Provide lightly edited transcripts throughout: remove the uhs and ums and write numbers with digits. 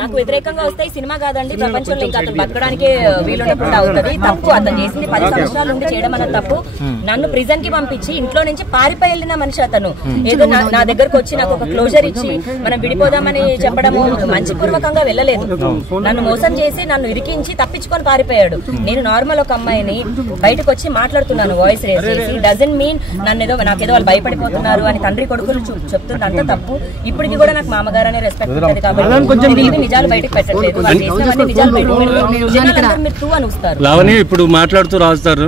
నాకు వ్యతిరేకంగా వస్తే సినిమా కాదండి, ప్రపంచంలో ఇంకా అతను బతకడానికి వీలుండకుండా అవుతుంది. తప్పు అతను చేసింది 10 సంవత్సరాల నుండి చేయడం అన్న తప్పు. నన్ను ప్రిజన్ కి పంపించి ఇంట్లో నుంచి పారిపోయి వెళ్ళిన మనిషి అతను. ఏదో నా దగ్గరకు వచ్చి నాకు ఒక క్లోజర్ ఇచ్చి మనం విడిపోదామని చెప్పడము మంచిపూర్వకంగా వెళ్ళలేదు. నన్ను మోసం చేసి నన్ను ఇరికించి తప్పించుకొని పారిపోయాడు. నేను నార్మల్ ఒక అమ్మాయిని బయటకు వచ్చి మాట్లాడుతున్నాను వాయిస్ రేస్ చేసి. డజంట్ మీన్ నాకేదో వాళ్ళు భయపడిపోతున్నారు అని తండ్రి కొడుకులు చెప్తుంది. అంత తప్పు. ఇప్పటికి కూడా నాకు మామగారు అనే రెస్పెక్ట్ ఉంటుంది కాబట్టి నిజాలు బయటకు పెట్టట్లేదు. నిజాలు బయటకు మీరు టూ అని వస్తారు. లావణి ఇప్పుడు మాట్లాడుతూ రాస్తారు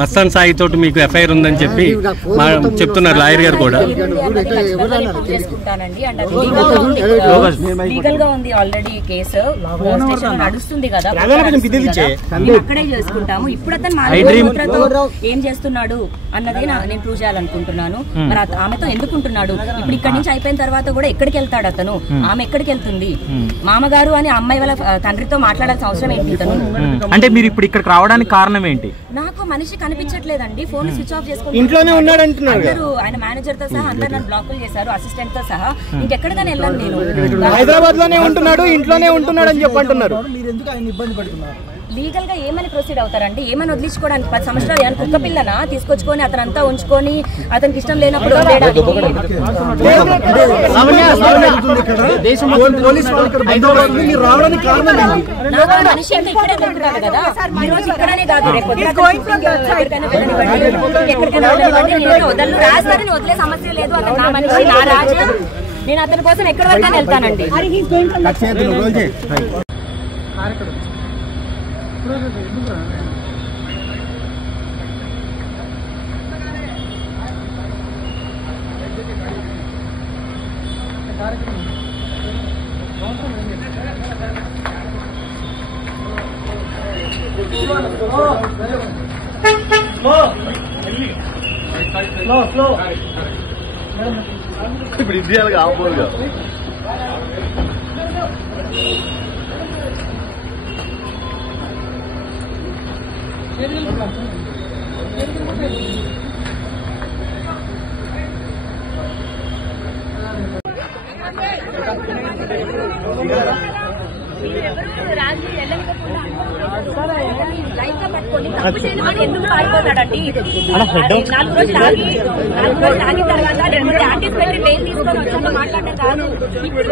మస్తాన్ సాయి తోటి మీకు ఎఫ్ఐఆర్ ఉందని చెప్పి చెప్తున్నారు లాయర్ గారు కూడా. చేసుకుంటానండి అండ్ అది లీగల్ గా ఉంది ఆల్రెడీ కేసు నడుస్తుంది కదా, అక్కడే చేసుకుంటాము. ఇప్పుడు అతను మాతో ఏం చేస్తున్నాడు అన్నది నేను ప్రూవ్ చేయాలనుకుంటున్నాను. మరి ఆమెతో ఎందుకుంటున్నాడు? ఇప్పుడు ఇక్కడి నుంచి అయిపోయిన తర్వాత కూడా ఎక్కడికి వెళ్తాడు అతను? ఆమె ఎక్కడికి వెళ్తుంది? మామగారు అని అమ్మాయి వాళ్ళ తండ్రితో మాట్లాడాల్సిన అవసరం ఏంటి ఇతను? అంటే మీరు ఇప్పుడు ఇక్కడికి రావడానికి కారణం ఏంటి? నాకు మనిషి కనిపించట్లేదండి. ఫోన్ స్విచ్ ఆఫ్ చేసుకుని ఇంట్లోనే ఉన్నాడు అంటున్నారు. అందరూ ఆయన మేనేజర్ తో సహా అందరు నన్ను బ్లాకులు చేశారు, అసిస్టెంట్ తో సహా. ఇంకెక్కడికైనా వెళ్ళాను నేను. హైదరాబాద్ లోనే ఉంటున్నాడు, ఇంట్లోనే ఉంటున్నాడు అని చెప్పంటున్నారు. లీగల్ గా ఏమని ప్రొసీడ్ అవుతారండి? ఏమని వదిలించుకోవడానికి 10 సంవత్సరాలు ఏమైనా కుక్క పిల్లనా తీసుకొచ్చుకొని అతనంతా ఉంచుకొని అతనికి ఇష్టం లేనప్పుడు మనిషి ఇంకా ఇక్కడే దొరుకుతాడు కదా. ఈ రోజు ఇక్కడనే కాదు, రేపు ఎక్కడికైనా వదలు రాజధానిని వదిలే సమస్య లేదు. అతను నా మనిషి, నా రాజ్యం. నేను అతని కోసం ఎక్కడి వరకు వెళ్తానండి. ఇప్పుడు ఇది కాకపోదుగా ఎందుకు పారిపోతాడండి? 4 రోజులు ఆగిన తర్వాత 2 యాంటీస్ పెట్టి బెయిల్ తీసుకొని వచ్చి మాట్లాడడం కాదు. ఇప్పుడు